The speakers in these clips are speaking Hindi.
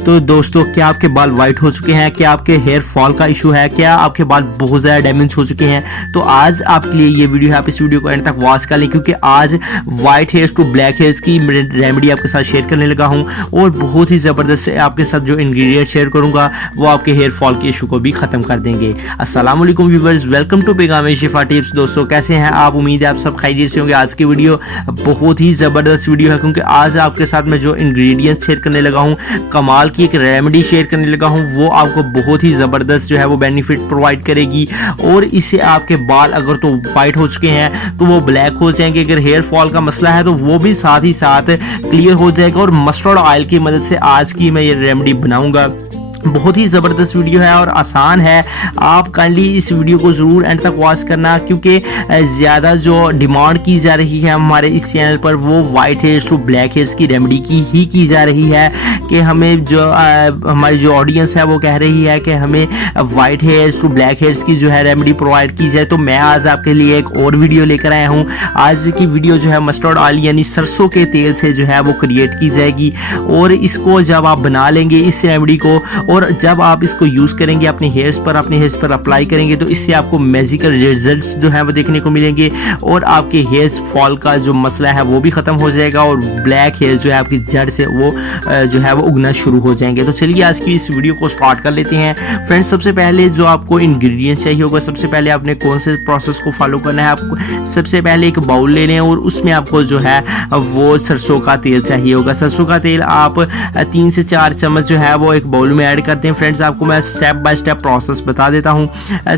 तो दोस्तों, क्या आपके बाल वाइट हो चुके हैं? क्या आपके हेयर फॉल का इशू है? क्या आपके बाल बहुत ज़्यादा डैमेज हो चुके हैं? तो आज आपके लिए ये वीडियो है, आप इस वीडियो को एंड तक वॉच कर लें, क्योंकि आज white hairs to black hairs की रेमेडी आपके साथ शेयर करने लगा हूँ और बहुत ही ज़बरदस्त आपके साथ जो इंग्रेडिएंट शेयर करूँगा वो आपके हेयर फॉल के इशू को भी ख़त्म कर देंगे। अस्सलाम वालेकुम viewers, welcome to पेगामे Shifa tips. दोस्तों, कैसे हैं आप? उम्मीद है आप सब खैरियत से होंगे। आज की वीडियो बहुत ही ज़बरदस्त वीडियो है, क्योंकि आज आपके साथ मैं जो इंग्रेडिएंट्स शेयर करने लगा हूँ, कमाल की एक रेमेडी शेयर करने लगा हूँ, वो आपको बहुत ही ज़बरदस्त जो है वो बेनिफिट प्रोवाइड करेगी और इससे आपके बाल अगर तो वाइट हो चुके हैं तो वो ब्लैक हो जाएंगे। अगर हेयर फॉल का मसला है तो वो भी साथ ही साथ क्लियर हो जाएगा। और मस्टर्ड ऑयल की मदद से आज की मैं ये रेमेडी बनाऊंगा। बहुत ही ज़बरदस्त वीडियो है और आसान है। आप काइंडली इस वीडियो को ज़रूर एंड तक वॉच करना, क्योंकि ज़्यादा जो डिमांड की जा रही है हमारे इस चैनल पर वो white hairs to black hairs की रेमेडी की जा रही है। कि हमें जो हमारी जो ऑडियंस है वो कह रही है कि हमें white hairs to black hairs की जो है रेमेडी प्रोवाइड की जाए। तो मैं आज आपके लिए एक और वीडियो लेकर आया हूँ। आज की वीडियो जो है मस्टर्ड ऑयल यानी सरसों के तेल से जो है वो क्रिएट की जाएगी और इसको जब आप बना लेंगे इस रेमेडी को और जब आप इसको यूज़ करेंगे अपने हेयर्स पर अप्लाई करेंगे तो इससे आपको मैजिकल रिजल्ट्स जो है वो देखने को मिलेंगे और आपके हेयर्स फॉल का जो मसला है वो भी ख़त्म हो जाएगा और ब्लैक हेयर्स जो है आपकी जड़ से वो जो है वो उगना शुरू हो जाएंगे। तो चलिए आज की इस वीडियो को स्टार्ट कर लेते हैं। फ्रेंड्स, सबसे पहले जो आपको इंग्रेडिएंट्स चाहिए होगा, सबसे पहले आपने कौन से प्रोसेस को फॉलो करना है। आपको सबसे पहले एक बाउल ले लें और उसमें आपको जो है वो सरसों का तेल चाहिए होगा। सरसों का तेल आप 3 से 4 चम्मच जो है वो एक बाउल में ऐड करते हैं। फ्रेंड्स, आपको मैं स्टेप बाय स्टेप प्रोसेस बता देता हूँ।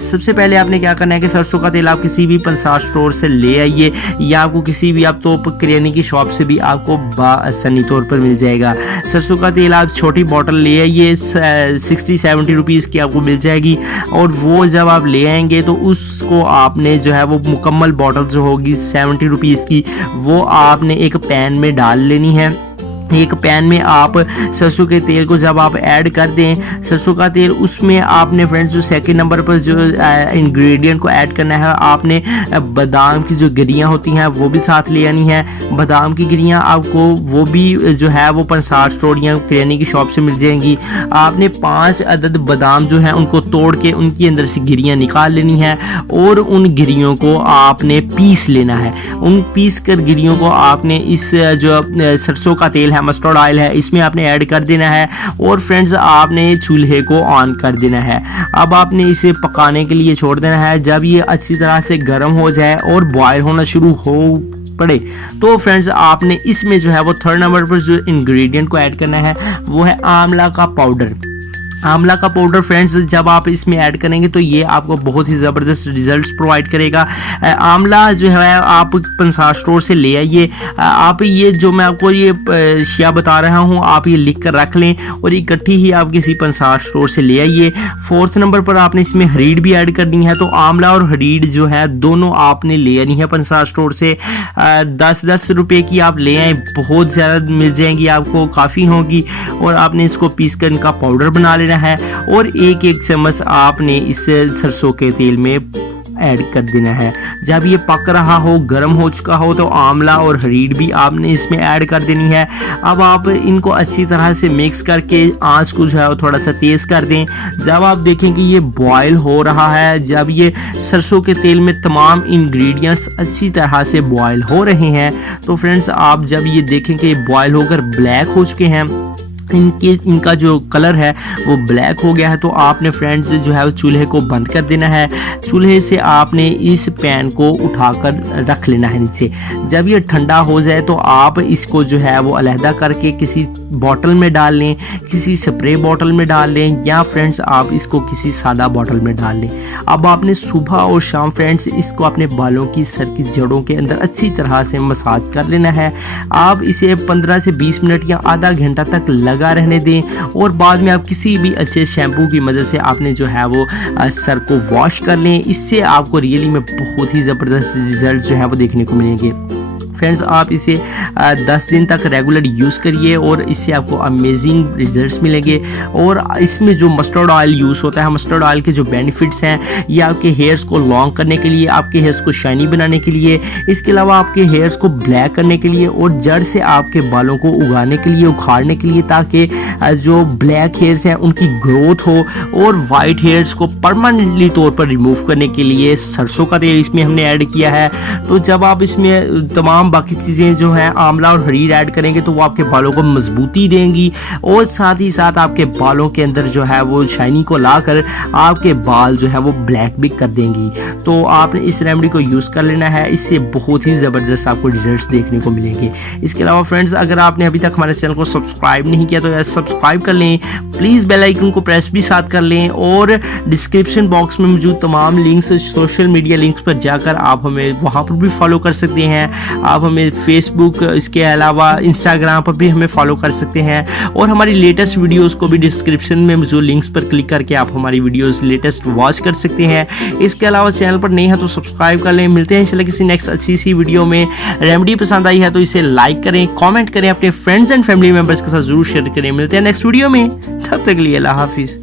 सबसे पहले आपने क्या करना है कि सरसों का तेल आप किसी भी पंसार स्टोर से ले आइए या आपको किसी भी आप तो किराने की शॉप से भी आपको बाआसानी तौर पर मिल जाएगा। सरसों का तेल आप छोटी बॉटल ले आइए, 60-70 रुपीज़ की आपको मिल जाएगी। और वो जब आप ले आएंगे तो उसको आपने जो है वो मुकम्मल बॉटल जो होगी 70 रुपीज़ की, वो आपने एक पैन में डाल लेनी है। एक पैन में आप सरसों के तेल को जब आप ऐड कर दें, सरसों का तेल, उसमें आपने फ्रेंड्स जो सेकंड नंबर पर जो इंग्रेडिएंट को ऐड करना है, आपने बादाम की जो गिरियाँ होती हैं वो भी साथ ले आनी है। बादाम की गिरियाँ आपको वो भी जो है वो पंसार स्टोर या किराने की शॉप से मिल जाएंगी। आपने 5 अदद बादाम जो है उनको तोड़ के उनकी अंदर से गिरियाँ निकाल लेनी है और उन गिरियों को आपने पीस लेना है। उन पीस कर गिरियों को आपने इस जो सरसों का तेल है, मस्टर्ड ऑयल है, इसमें आपने ऐड कर देना है और फ्रेंड्स आपने चूल्हे को ऑन कर देना है। अब आपने इसे पकाने के लिए छोड़ देना है। जब ये अच्छी तरह से गर्म हो जाए और बॉयल होना शुरू हो पड़े तो फ्रेंड्स आपने इसमें जो है वो थर्ड नंबर पर जो इंग्रेडिएंट को ऐड करना है वो है आंवला का पाउडर। आंवला का पाउडर फ्रेंड्स जब आप इसमें ऐड करेंगे तो ये आपको बहुत ही ज़बरदस्त रिजल्ट्स प्रोवाइड करेगा। आंवला जो है आप पंसार स्टोर से ले आइए। आप ये जो मैं आपको ये शिया बता रहा हूँ आप ये लिख कर रख लें और इकट्ठी ही आप किसी पंसार स्टोर से ले आइए। फोर्थ नंबर पर आपने इसमें हरीड़ भी ऐड करनी है। तो आंवला और हरीड़ जो है दोनों आपने ले आनी है पंसार स्टोर से। 10-10 रुपये की आप ले आएँ, बहुत ज़्यादा मिल जाएंगी आपको, काफ़ी होगी। और आपने इसको पीस कर इनका पाउडर बना लेना है और एक चम्मच आपने इस सरसों के तेल में ऐड कर देना है। जब ये पक रहा हो, गर्म हो चुका हो, तो आंवला और हरीड़ भी आपने इसमें ऐड कर देनी है। अब आप इनको अच्छी तरह से मिक्स करके आंच को जो है थोड़ा सा तेज़ कर दें। जब आप देखें कि ये बॉयल हो रहा है, जब ये सरसों के तेल में तमाम इंग्रेडिएंट्स अच्छी तरह से बॉयल हो रहे हैं, तो फ्रेंड्स आप जब ये देखें कि बॉयल होकर ब्लैक हो चुके हैं, इनका जो कलर है वो ब्लैक हो गया है, तो आपने फ्रेंड्स जो है चूल्हे को बंद कर देना है। चूल्हे से आपने इस पैन को उठाकर रख लेना है नीचे। जब ये ठंडा हो जाए तो आप इसको जो है वो अलहदा करके किसी बॉटल में डाल लें, किसी स्प्रे बॉटल में डाल लें या फ्रेंड्स आप इसको किसी सादा बॉटल में डाल लें। अब आपने सुबह और शाम फ्रेंड्स इसको अपने बालों की सर की जड़ों के अंदर अच्छी तरह से मसाज कर लेना है। आप इसे 15 से 20 मिनट या आधा घंटा तक लगा रहने दें और बाद में आप किसी भी अच्छे शैम्पू की मदद से आपने जो है वो सर को वॉश कर लें। इससे आपको रियली में बहुत ही ज़बरदस्त रिजल्ट जो है वो देखने को मिलेंगे। फ्रेंड्स आप इसे 10 दिन तक रेगुलर यूज़ करिए और इससे आपको अमेजिंग रिजल्ट्स मिलेंगे। और इसमें जो मस्टर्ड ऑयल यूज़ होता है, मस्टर्ड ऑयल के जो बेनिफिट्स हैं ये आपके हेयर्स को लॉन्ग करने के लिए, आपके हेयर्स को शाइनी बनाने के लिए, इसके अलावा आपके हेयर्स को ब्लैक करने के लिए और जड़ से आपके बालों को उगाने के लिए, उखाड़ने के लिए, ताकि जो ब्लैक हेयर्स हैं उनकी ग्रोथ हो। और वाइट हेयर्स को परमानेंटली तौर पर रिमूव करने के लिए सरसों का तेल इसमें हमने ऐड किया है। तो जब आप इसमें तमाम बाकी चीज़ें जो हैं आंवला और हरीर ऐड करेंगे तो वो आपके बालों को मजबूती देंगी और साथ ही साथ आपके बालों के अंदर जो है वो शाइनिंग को लाकर आपके बाल जो है वो ब्लैक भी कर देंगी। तो आपने इस रेमेडी को यूज़ कर लेना है, इससे बहुत ही ज़बरदस्त आपको रिजल्ट्स देखने को मिलेंगे। इसके अलावा फ्रेंड्स अगर आपने अभी तक हमारे चैनल को सब्सक्राइब नहीं किया तो सब्सक्राइब कर लें, प्लीज़ बेल आइकन को प्रेस भी साथ कर लें और डिस्क्रिप्शन बॉक्स में मौजूद तमाम लिंक्स, सोशल मीडिया लिंक्स पर जाकर आप हमें वहाँ पर भी फॉलो कर सकते हैं। आप हमें फेसबुक, इसके अलावा इंस्टाग्राम पर भी हमें फॉलो कर सकते हैं और हमारी लेटेस्ट वीडियोज़ को भी डिस्क्रिप्शन में मौजूद लिंक्स पर क्लिक करके आप हमारी वीडियोज़ लेटेस्ट वॉच कर सकते हैं। इसके अलावा चैनल पर नहीं है तो सब्सक्राइब कर लें। मिलते हैं इंशाल्लाह किसी नेक्स्ट अच्छी सी वीडियो में। रेमेडी पसंद आई है तो इसे लाइक करें, कमेंट करें, अपने फ्रेंड्स एंड फैमिली मेम्बर्स के साथ जरूर शेयर करें। मिलते हैं नेक्स्ट वीडियो में, तब तक के लिए अल्लाह हाफिज़।